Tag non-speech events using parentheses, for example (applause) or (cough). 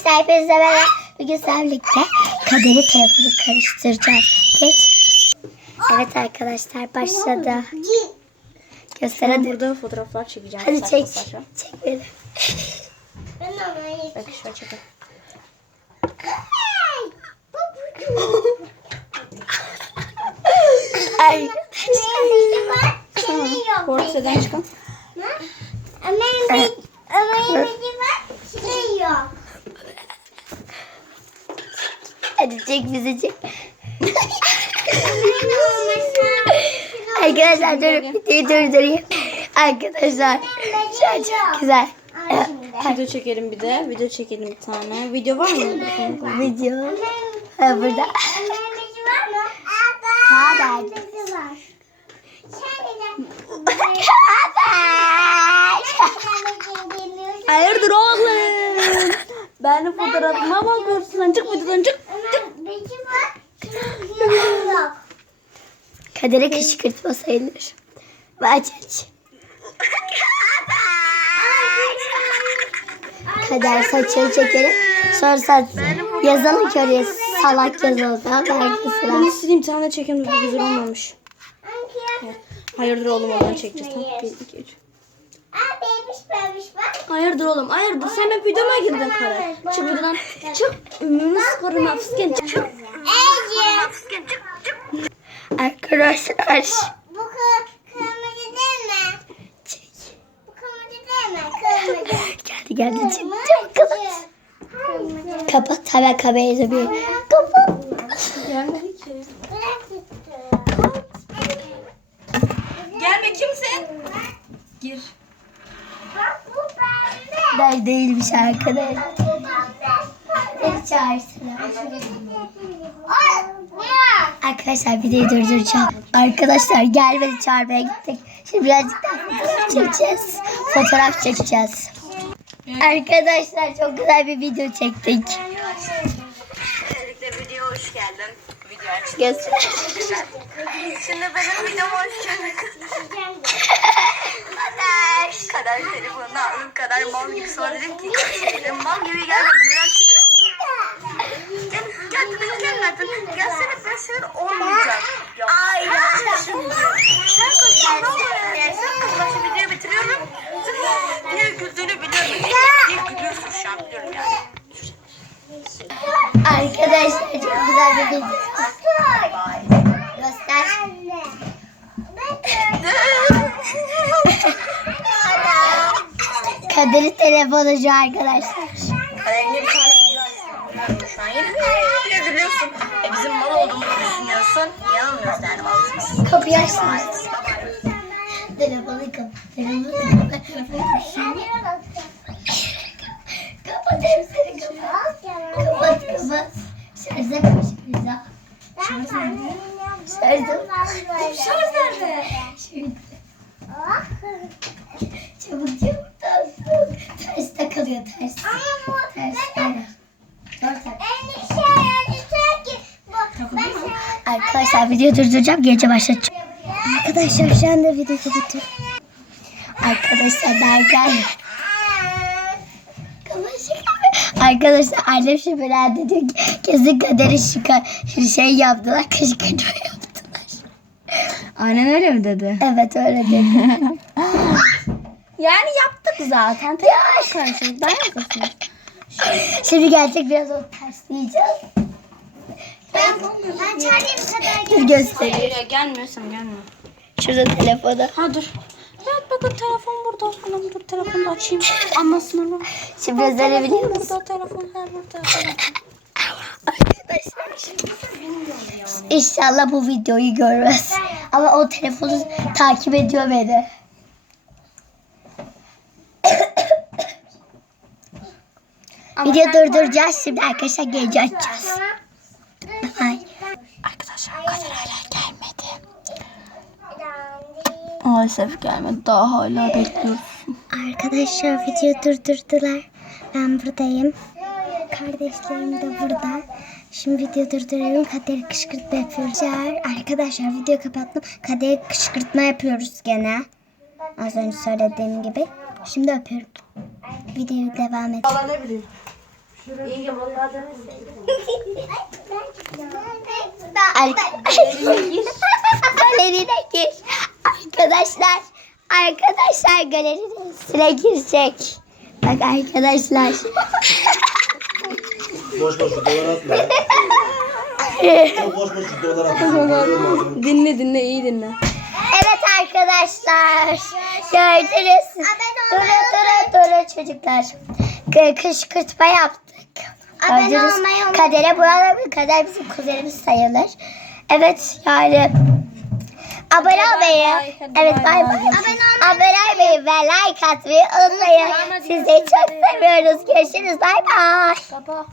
Arkadaşlar hepinize merhaba. Bugün sizlerle birlikte kaderi telefonu karıştıracağız. Geç. Evet arkadaşlar başladı. Göster Ben hadi. burada fotoğraflar çekeceğim. Hadi çek. saçma. Çek beni. Bak şöyle çekin. Arkadaşlar. Korseden çıkan. Hadi çek bizi çek. Arkadaşlar dur videoyu durdurayım. Arkadaşlar şu an çok güzel. Video çekelim bir de. Video çekelim bir tane. Video var mı? Video. Ha burada. Haber. Hayırdır oğlum? Benim fotoğrafıma bakıyorsun. Çık videodan çık. Kadere kışkırtma sayılır. Aç aç. Kader saçını çekelim. Sonra saç yazana göre salak yazılsa belki sıra. Bunu tane çekelim. Bu güzel olmamış. Hayırdır oğlum ondan çekeceğiz. Tamam. Bir, iki, üç. Hayırdır oğlum hayırdır sen benim videoma girdin kare. Çık videodan çık. Ümrünü sıkarım hafızken çık. Arkadaşlar. Bu kı- kırmızı değil mi? Çek. Bu kırmızı değil mi? Kırmızı. (laughs) Geldi geldi çık. Çabuk kapat. Kırmızı. Kapat hemen kamerayı bir. Kapat. Gelmedi ki. Gelme kimsin? Gir. Bak bu pembe. Ben değilmiş arkadaş. Bu. Beni çağırsın. Ay. Arkadaşlar videoyu durduracağım. Arkadaşlar gelmedi çağırmaya gittik. Şimdi birazcık daha fotoğraf çekeceğiz. Fotoğraf çekeceğiz. Arkadaşlar çok güzel bir video çektik. Öncelikle videoya hoş geldin. Video aç. Göster. Şimdi benim videoma hoş geldin. (laughs) Kader. Kader telefonunu aldım. Kader mal gibi sonra dedim ki dedim mal gibi geldim. Senin olmayacağım. Ya, Kaç yaşındasın? Sen kaç yaşındasın? Yani sen kaç başta videoyu bitiriyorum. Niye güldüğünü biliyorum. Niye gülüyorsun şu an biliyorum yani. Arkadaşlar çok güzel bir video. Göster. Anne. Kader'i telefonu şu arkadaşlar. Kalemle bir tane video açtım. Şu an yine niye gülüyorsun? E bizim mal olduğumuzu düşünüyorsun. Yanılmıyoruz yani malısınız. Kapıyı açsınız. Telefonu kapat. Telefonu kapat. Kapat hepsini kapat. Kapat kapat. Şarja koy şarja. Şarj nerede? Şarj nerede? Şurada. Çabuk çabuk çabuk. Ters takılıyor ters. Arkadaşlar video durduracağım gece başlatacağım. Arkadaşlar şu anda video kapatıyorum. Arkadaşlar gel. Arkadaşlar annem şüphelendi diyor ki kesin kaderi şika, şey yaptılar kışkırtma yaptılar. Annen öyle mi dedi? Evet öyle dedi. (laughs) Yani yaptık zaten. Tek karışık. Ben yapmasın. Şimdi gelecek biraz onu tersleyeceğiz. Dur göstereyim. Hayır gelmiyorsan gelme. Şurada telefonu. Ha dur. Evet bakın telefon burada. Anam dur telefonu da açayım. Anlasın onu. Şimdi özerebiliyor musun? Burada telefon her burada. Arkadaşlar. İnşallah bu videoyu görmez. Ama o telefonu takip ediyor beni. Video durduracağız şimdi arkadaşlar gece açacağız. Arkadaşlar o kadar hala gelmedi. Maalesef gelmedi. Daha hala bekliyoruz. Arkadaşlar video durdurdular. Ben buradayım. Kardeşlerim de burada. Şimdi video durduruyorum. Kader kışkırtma yapıyoruz. Arkadaşlar video kapattım. Kader kışkırtma yapıyoruz gene. Az önce söylediğim gibi. Şimdi öpüyorum. Videoyu devam et. Valla ne bileyim. Yenge vallahi (laughs) Galerine gir. Arkadaşlar. Arkadaşlar galerine girecek. Bak arkadaşlar. Boş boş videolar atma. Çok boş boş videolar atma. Dinle dinle iyi dinle. Evet arkadaşlar. Gördünüz. Dura dura dura çocuklar. Kışkırtma yaptık. Gördünüz. Kadere bu arada kader bizim kuzenimiz sayılır. Evet yani. Abone olmayı. Evet bay bay. Abone olmayı ve like atmayı unutmayın. Sizleri çok seviyoruz. Görüşürüz. Bay bay. Kapa.